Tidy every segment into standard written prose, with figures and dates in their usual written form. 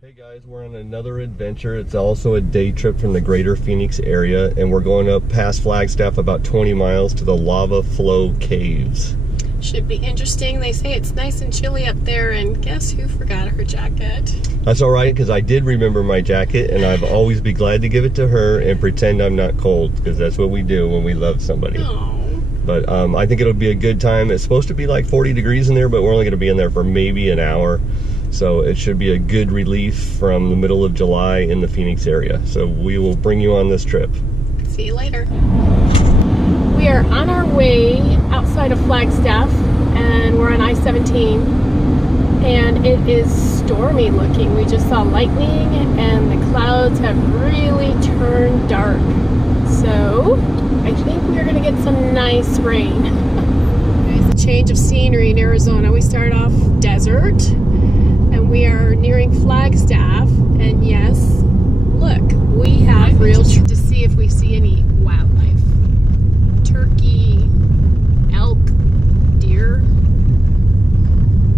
Hey guys, we're on another adventure. It's also a day trip from the greater Phoenix area, and we're going up past Flagstaff about 20 miles to the Lava Flow Caves. Should be interesting. They say it's nice and chilly up there, and guess who forgot her jacket? That's all right, because I did remember my jacket, and I'd always be glad to give it to her and pretend I'm not cold, because that's what we do when we love somebody. Oh. But I think it'll be a good time. It's supposed to be like 40 degrees in there, but we're only going to be in there for maybe an hour. So it should be a good relief from the middle of July in the Phoenix area. So we will bring you on this trip. See you later. We are on our way outside of Flagstaff, and we're on I-17, and it is stormy looking. We just saw lightning, and the clouds have really turned dark. So I think we're gonna get some nice rain. It's a change of scenery in Arizona. We start off desert, and we are nearing Flagstaff, and yes, look, we have real to see if we see any wildlife. Turkey, elk, deer.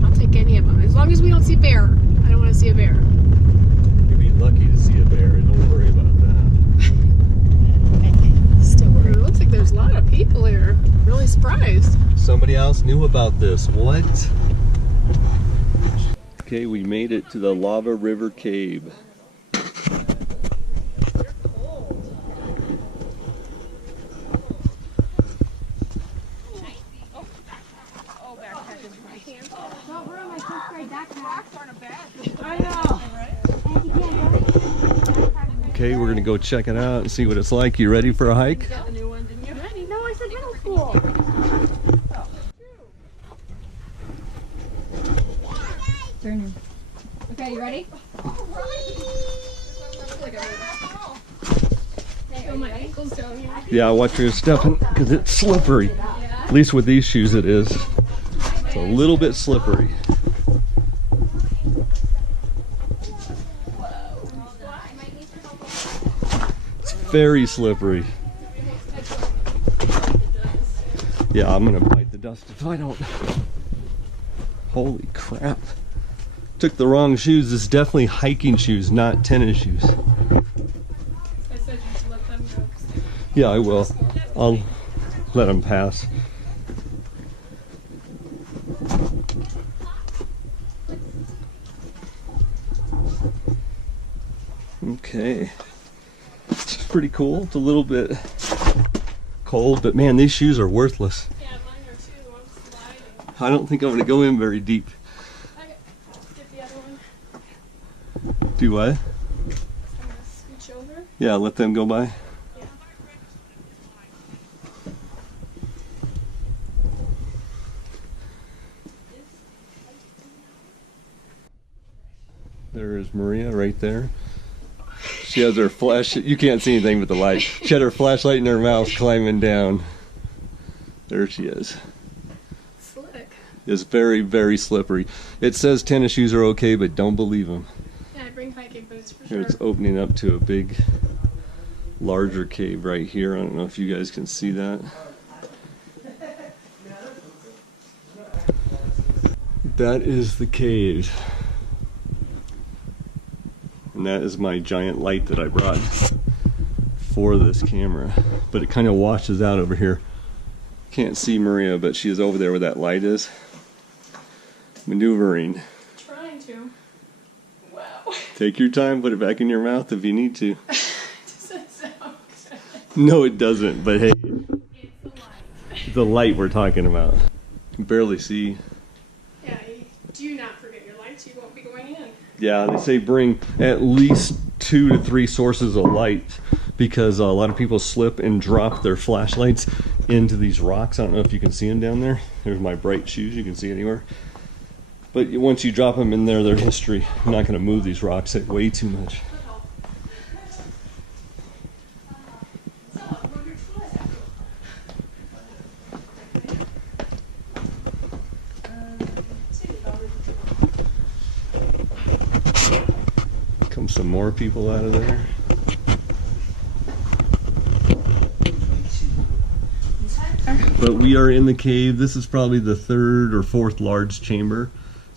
I'll take any of them, as long as we don't see bear. I don't want to see a bear. You'd be lucky to see a bear, don't worry about that. Still worried. It looks like there's a lot of people here. Really surprised. Somebody else knew about this. What? Okay, we made it to the Lava River Cave. Okay, we're gonna go check it out and see what it's like. You ready for a hike? You got the new one, didn't you? Ready? No, I said middle school. Turn. Okay, you ready? Oh, my ankles down here. Yeah, watch your stepping because it's slippery. At least with these shoes it is. It's a little bit slippery. It's very slippery. Yeah, I'm gonna bite the dust if I don't. Holy crap. Took the wrong shoes. This is definitely hiking shoes, not tennis shoes. I said you should let them go. Yeah, I will. I'll let them pass. Okay. It's pretty cool. It's a little bit cold, but man, these shoes are worthless. Yeah, mine are too. I'm sliding. I don't think I'm going to go in very deep. Get the other one. Do what? I'm going to scooch over. Yeah, let them go by. Yeah. There is Maria right there. She has her flash. You can't see anything but the light. She had her flashlight in her mouth climbing down. There she is. Slick. It's very, very slippery. It says tennis shoes are okay, but don't believe them. Yeah, I bring hiking boots for Here sure. it's opening up to a big, larger cave right here. I don't know if you guys can see that. That is the cave. And that is my giant light that I brought for this camera. But it kind of washes out over here. Can't see Maria, but she is over there where that light is. Maneuvering. Trying to. Wow. Take your time, put it back in your mouth if you need to. Doesn't sound good. No, it doesn't, but hey, It's the light. the light we're talking about. You can barely see. Yeah, do not forget your lights. You won't be going in. Yeah, they say bring at least 2 to 3 sources of light because a lot of people slip and drop their flashlights into these rocks. I don't know if you can see them down there. There's my bright shoes. You can see anywhere. But once you drop them in there, they're history. I'm not going to move these rocks. They weigh too much. Come some more people out of there. But we are in the cave. This is probably the 3rd or 4th large chamber.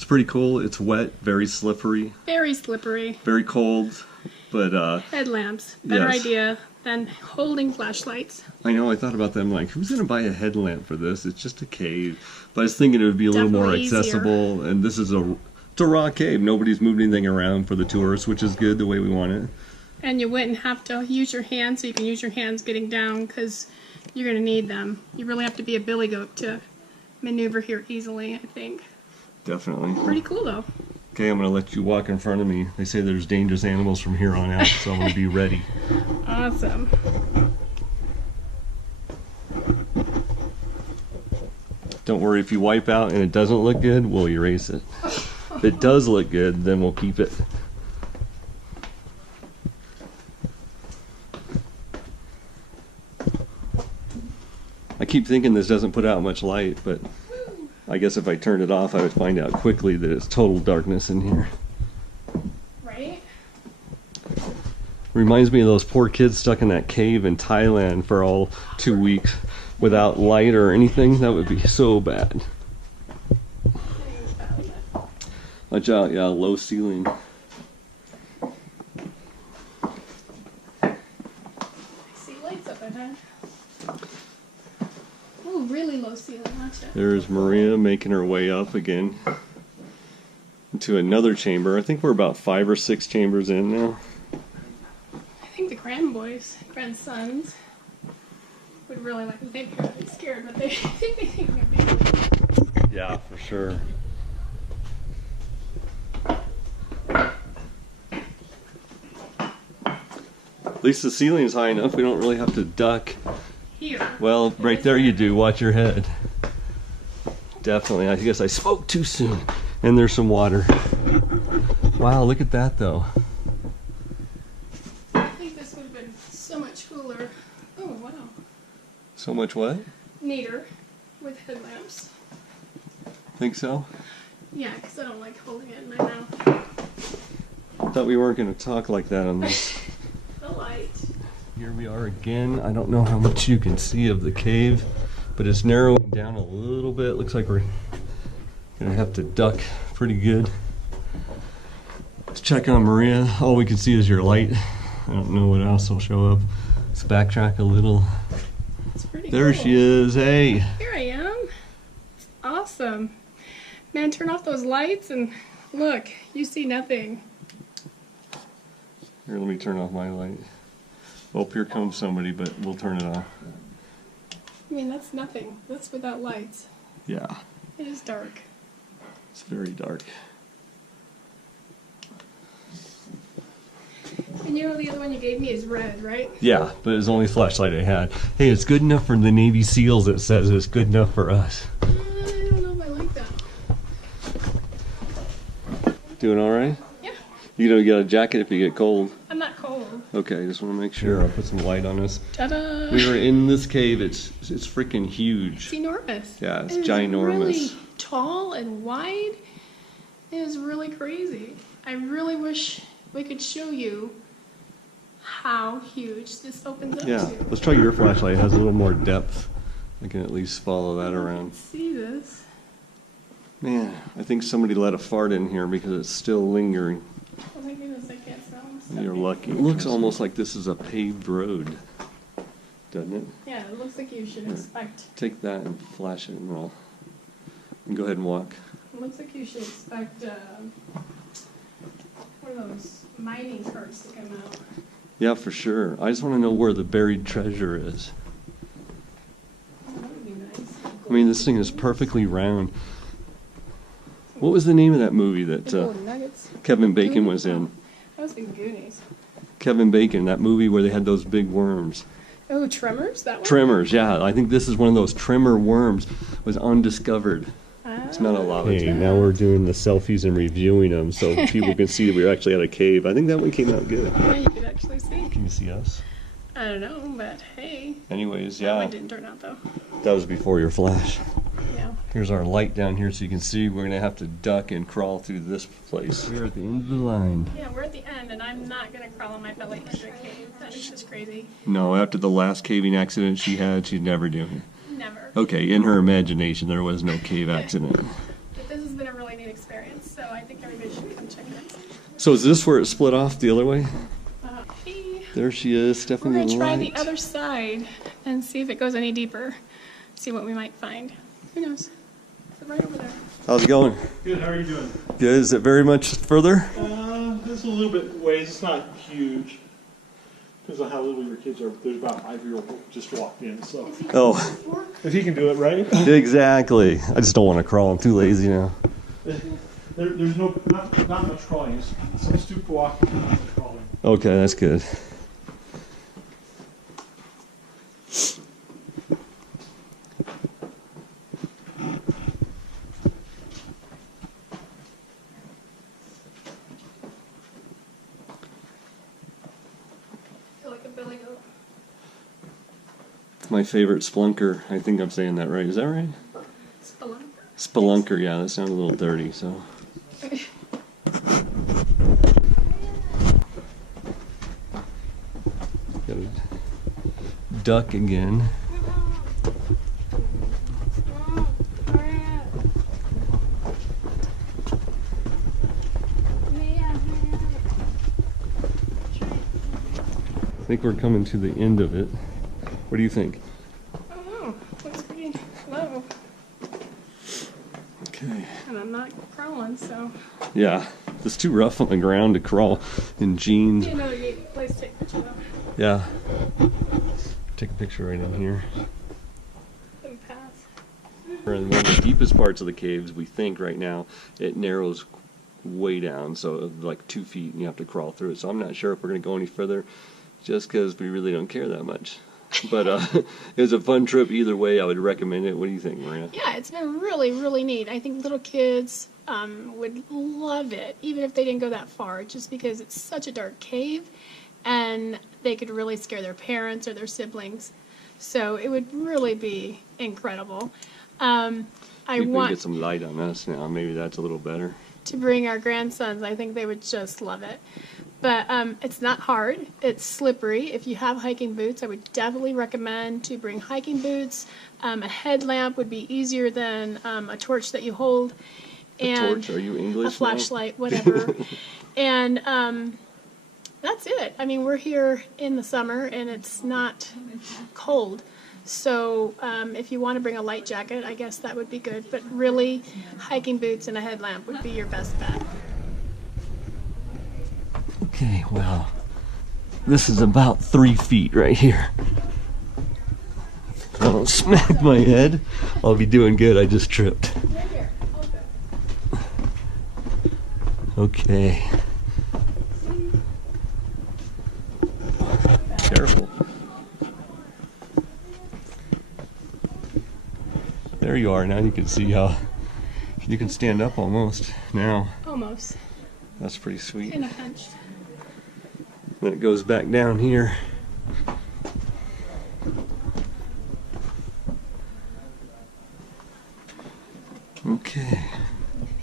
It's pretty cool. It's wet, very slippery, Very slippery. very cold, but Headlamps. Better Yes. idea than holding flashlights. I know, I thought about them like, who's going to buy a headlamp for this? It's just a cave. But I was thinking it would be a little more Definitely easier. accessible, and this is it's a rock cave. Nobody's moved anything around for the tourists, which is good the way we want it. And you wouldn't have to use your hands, so you can use your hands getting down because you're going to need them. You really have to be a billy goat to maneuver here easily, I think. Definitely. Pretty cool, though. Okay, I'm going to let you walk in front of me. They say there's dangerous animals from here on out, so I'm going to be ready. Awesome. Don't worry, if you wipe out and it doesn't look good, we'll erase it. If it does look good, then we'll keep it. I keep thinking this doesn't put out much light, but I guess if I turned it off, I would find out quickly that it's total darkness in here. Right? Reminds me of those poor kids stuck in that cave in Thailand for all 2 weeks without light or anything. That would be so bad. Watch out, yeah, low ceiling. I see lights up ahead. Ooh, really low ceiling, watch it. There's Maria making her way up again into another chamber. I think we're about 5 or 6 chambers in now. I think the grandsons, would really like it. They'd be really scared, but they think it'd be really cool. Yeah, for sure. At least the ceiling is high enough. We don't really have to duck. Here. Well, right there you do. Watch your head. Definitely. I guess I spoke too soon. And there's some water. Wow, look at that though. I think this would have been so much cooler. Oh, wow. So much what? Neater with headlamps. Think so? Yeah, because I don't like holding it in my mouth. Thought we weren't going to talk like that on this. The light. Here we are again. I don't know how much you can see of the cave, but it's narrowing down a little bit. Looks like we're going to have to duck pretty good. Let's check on Maria. All we can see is your light. I don't know what else will show up. Let's backtrack a little. It's pretty There cool. she is. Hey. Here I am. Awesome. Man, turn off those lights and look, you see nothing. Here, let me turn off my light. Oh, here comes somebody, but we'll turn it off. I mean, that's nothing. That's without lights. Yeah, It is dark. it's very dark. And you know the other one you gave me is red, right? Yeah, but it's the only flashlight I had. Hey, it's good enough for the Navy SEALs, it says. It's good enough for us. I don't know if I like that. Doing all right? Yeah, You know, you got a jacket if you get cold. I'm not cold. Okay, just want to make sure. I'll put some light on this. Ta-da! We are in this cave. It's freaking huge. It's enormous. Yeah, it's It is ginormous. really tall and wide. It is really crazy. I really wish we could show you how huge this opens up Yeah, to. let's try your flashlight. It has a little more depth. I can at least follow that around. See this? Man, I think somebody let a fart in here because it's still lingering. Oh my goodness, I can't smell them. You're lucky. It looks almost like this is a paved road, doesn't it? Yeah, it looks like you should expect. Take that and flash it and roll. And go ahead and walk. It looks like you should expect one of those mining carts to come out. Yeah, for sure. I just want to know where the buried treasure is. Oh, that would be nice. I mean, this thing is perfectly round. What was the name of that movie The that golden nuggets. Kevin Bacon was in? That was the Goonies. Kevin Bacon, that movie where they had those big worms. Oh, Tremors? That one? Tremors, yeah. I think this is one of those tremor worms. Was undiscovered. It's not a lava. Hey, now we're doing the selfies and reviewing them so people can see that we were actually at a cave. I think that one came out good. Yeah, you could actually see. Can you see us? I don't know, but hey. Anyways, That yeah. one didn't turn out though. That was before your flash. Yeah. Here's our light down here so you can see. We're going to have to duck and crawl through this place. We're at the end of the line. Yeah, we're at the end, and I'm not going to crawl on my belly into a cave. That is just crazy. No, after the last caving accident she had, she'd never do it. Never. Okay, in her imagination, there was no cave accident. But this has been a really neat experience, so I think everybody should come check it out. So is this where it split off the other way? Hey, There she is, we're Stephanie. gonna try the other side and see if it goes any deeper. See what we might find. Who knows? It's right over there. How's it going? Good, how are you doing? Good. Is it very much further? It's a little bit ways, it's not huge. Depends on how little your kids are. There's about a 5-year-old who just walked in, so. Oh, If he can do it, right? exactly. I just don't want to crawl. I'm too lazy now. There's not much crawling. It's some stoop walking, not much crawling. Okay, that's good. Feel like a billy goat. My favorite splunker. I think I'm saying that right. Is that right? Spelunker. Spelunker. Yeah, that sounded a little dirty. So. Got a duck again. I think we're coming to the end of it. What do you think? I don't know. Looks pretty low. Okay. And I'm not crawling, so. Yeah, it's too rough on the ground to crawl in jeans. Be another neat place to take a picture though. Yeah. Take a picture right in here. Let me pass. We're in one of the deepest parts of the caves, we think right now. It narrows way down, so like 2 feet, and you have to crawl through it. So I'm not sure if we're going to go any further, just because we really don't care that much. But it was a fun trip either way. I would recommend it. What do you think, Maria? Yeah, it's been really, really neat. I think little kids would love it, even if they didn't go that far, just because it's such a dark cave, and they could really scare their parents or their siblings. So it would really be incredible. I We can want get some light on us now. Maybe that's a little better. to bring our grandsons. I think they would just love it. But it's not hard. It's slippery. If you have hiking boots, I would definitely recommend to bring hiking boots. A headlamp would be easier than a torch that you hold. A torch? Are you English A now? flashlight, whatever. And that's it. I mean, we're here in the summer, and it's not cold. So if you want to bring a light jacket, I guess that would be good. But really, hiking boots and a headlamp would be your best bet. Okay, well, this is about 3 feet right here. If I don't smack my head, I'll be doing good. I just tripped. Okay. Careful. There you are. Now you can see how you can stand up almost now. Almost. That's pretty sweet. Kind of hunched. Then it goes back down here. Okay.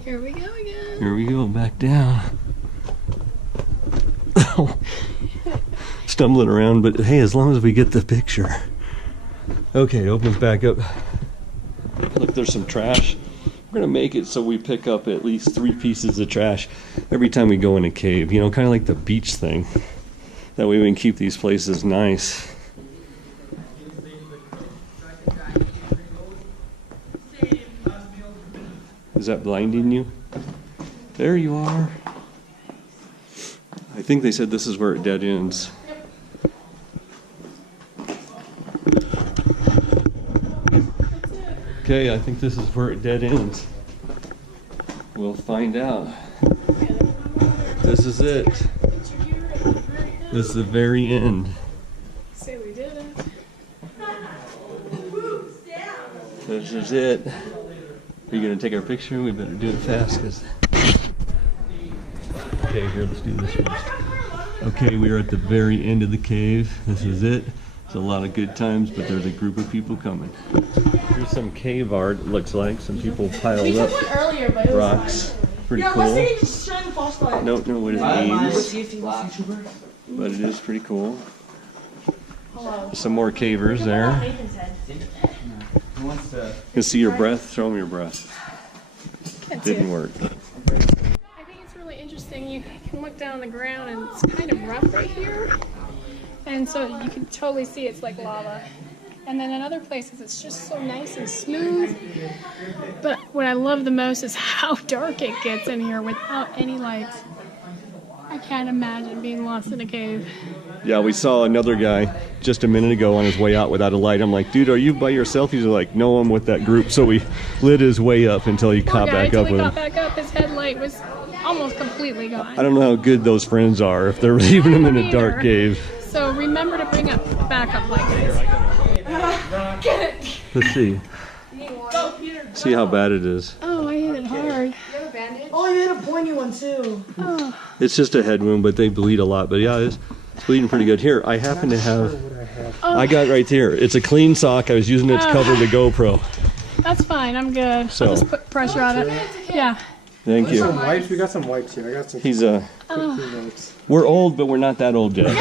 Here we go again. Here we go, back down. Stumbling around, but hey, as long as we get the picture. Okay, it opens back up. Look, there's some trash. We're gonna make it so we pick up at least 3 pieces of trash every time we go in a cave. You know, kind of like the beach thing. That way we can keep these places nice. Is that blinding you? There you are. I think they said this is where it dead ends. Okay, I think this is where it dead ends. We'll find out. This is it. This is the very end. Say we did it. This is it. Are you gonna take our picture? We better do it fast, cause. Okay, here, let's do this first. Okay, we are at the very end of the cave. This is it. It's a lot of good times, but there's a group of people coming. Here's some cave art, it looks like. Some people piled up rocks. Pretty cool. Don't know what it means, but it is pretty cool. Some more cavers there. You can see your breath? Show me your breath. didn't work. I think it's really interesting. You can look down the ground and it's kind of rough right here. And so you can totally see it's like lava. And then in other places it's just so nice and smooth. But what I love the most is how dark it gets in here without any lights. I can't imagine being lost in a cave. Yeah, we saw another guy just a minute ago on his way out without a light. I'm like, dude, are you by yourself? He's like, no, I'm with that group. So we lit his way up until he caught back up with him. Got back up, his headlight was almost completely gone. I don't know how good those friends are if they're leaving him in a dark cave. So remember to bring up backup light, guys. Get it. Let's see. See how bad it is. Oh, I hit it hard. Oh, you hit a pointy one too. Oh. It's just a head wound, but they bleed a lot. But yeah, it's bleeding pretty good. Here, I happen to have. I got right here. It's a clean sock. I was using it to cover the GoPro. That's fine. I'm good. So. I'll just put pressure on it. Yeah. Thank you. Some wipes. We got some wipes here. I got some. He's We're old, but we're not that old yet.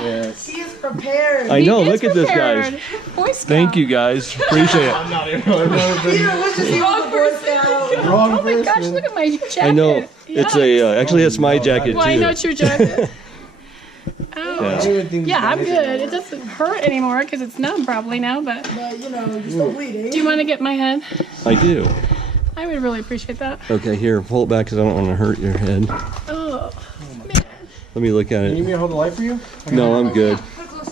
Yes. He is prepared. I know. He Look is at this, prepared. guys. Boy Scout. Thank you, guys. Appreciate it. I'm not even. I've never been. Peter, what's this? Wrong person. Wrong Oh my gosh, person. look at my jacket. I know. It's a. Actually, it's my jacket Well, I know too. it's your jacket. Ouch. Yeah. Yeah, I'm good. It doesn't hurt anymore because it's numb probably now, but But you know, you're still bleeding. do you want to get my head? I do. I would really appreciate that. Okay, here, pull it back because I don't want to hurt your head. Oh, Let me look at You need it. me to hold the light for you? No, I'm good.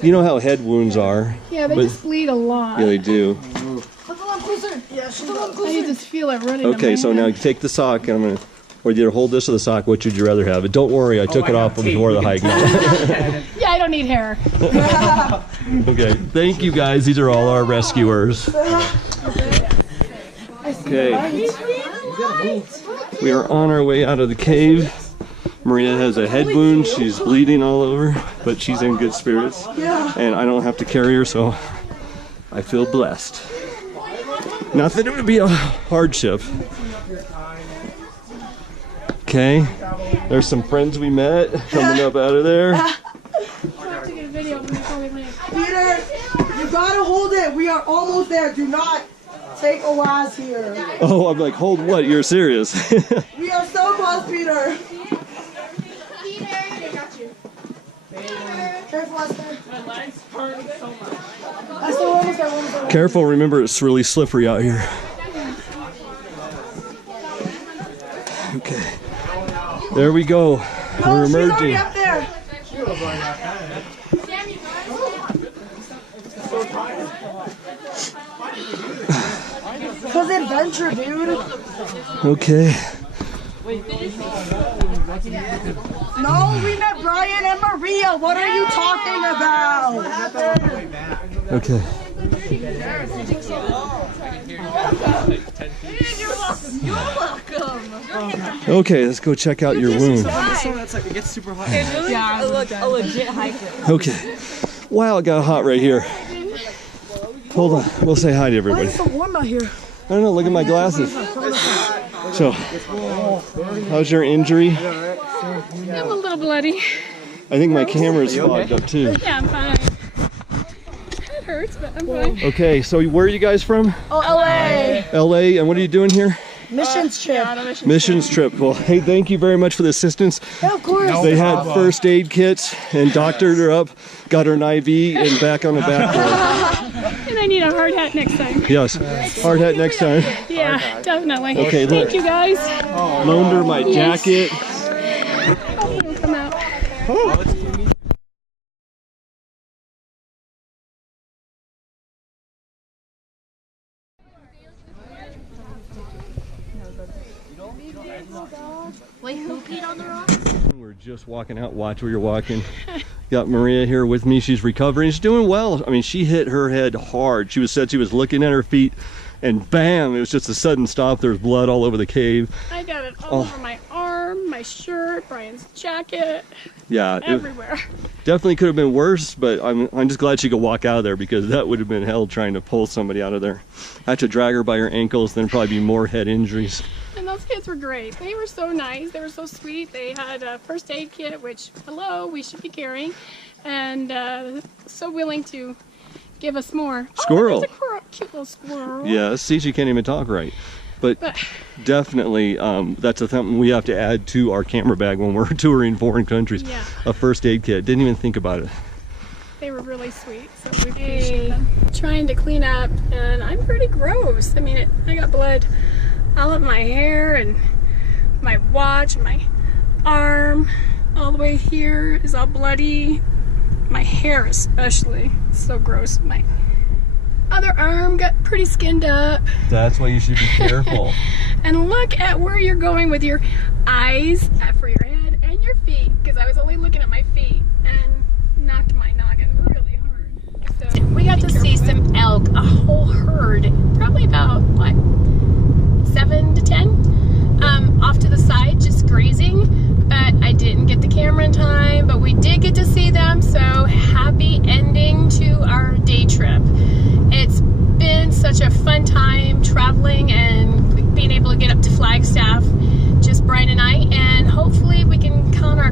You know how head wounds are. yeah, they But- just bleed a lot. Yeah, they do. Put the lamp closer. Yeah, she's the lamp I closer. just feel it running. to Okay, my so now head. you take the sock, and I'm gonna. Or either hold this or the sock. Which would you rather have? But don't worry, I took it off before the hike. Yeah, I don't need hair. Okay, thank you guys. These are all our rescuers. Okay, we are on our way out of the cave. Maria has a head wound. She's bleeding all over, but she's in good spirits. And I don't have to carry her, so I feel blessed. Not that it would be a hardship. Okay, there's some friends we met coming up out of there. I have to get a video before we leave. Peter, you gotta hold it. We are almost there. Do not take a while here. Oh, I'm like, hold what? You're serious? We are so close, Peter. Careful, Esther. My legs hurt so much. Esther, almost there, almost there. Careful, remember it's really slippery out here. Okay, there we go. We're Oh, she's already emerging. up there. Cause adventure, dude. Okay. No, we met Brian and Maria. What are you talking about? Okay. Okay, let's go check out your wound. It gets super hot. Yeah, a legit hiker. Okay. Wow, it got hot right here. Hold on. We'll say hi to Why everybody. is it so warm out here? I don't know. Look at my glasses. So, how's your injury? I'm a little bloody. I think my camera's fogged up too. Yeah, I'm fine. It hurts, but I'm fine. Okay, so where are you guys from? Oh, LA. LA, and what are you doing here? Missions trip. Missions trip. Well, hey, thank you very much for the assistance. Yeah, of course. They had first aid kits and doctored her up, got her an IV, and back on the backboard. And I need a hard hat next time. Yes, hard hat next time. Yeah, definitely. Okay, look. Thank you guys. Loaned her my Yes. jacket. Hope you don't come out. Wait, who peed on the rock? We're just walking out. Watch where you're walking. Got Maria here with me. She's recovering. She's doing well. I mean, she hit her head hard. She said she was looking at her feet, and bam! It was just a sudden stop. There was blood all over the cave. I got it all over my arm, my shirt, Brian's jacket, Yeah, it everywhere. definitely could have been worse. But I'm just glad she could walk out of there because that would have been hell trying to pull somebody out of there. I had to drag her by her ankles. Then probably be more head injuries. And those kids were great. They were so nice. They were so sweet. They had a first aid kit, which, hello, we should be carrying. And so willing to give us more. Squirrel. Oh, there's a cute little squirrel. Yeah, see, she can't even talk right. But definitely, that's something we have to add to our camera bag when we're touring foreign countries. Yeah. A first aid kit. Didn't even think about it. They were really sweet, so we appreciate them. Trying to clean up, and I'm pretty gross. I mean, I got blood all of my hair and my watch, my arm, all the way here is all bloody. My hair especially, it's so gross. My other arm got pretty skinned up. That's why you should be careful. And look at where you're going with your eyes for your head and your feet, because I was only looking at my feet and knocked my noggin really hard. So we got to see some elk, a whole herd, probably about what, 7 to 10, off to the side, just grazing. But I didn't get the camera in time, but we did get to see them. So happy ending to our day trip. It's been such a fun time traveling and being able to get up to Flagstaff, just Brian and I, and hopefully we can count our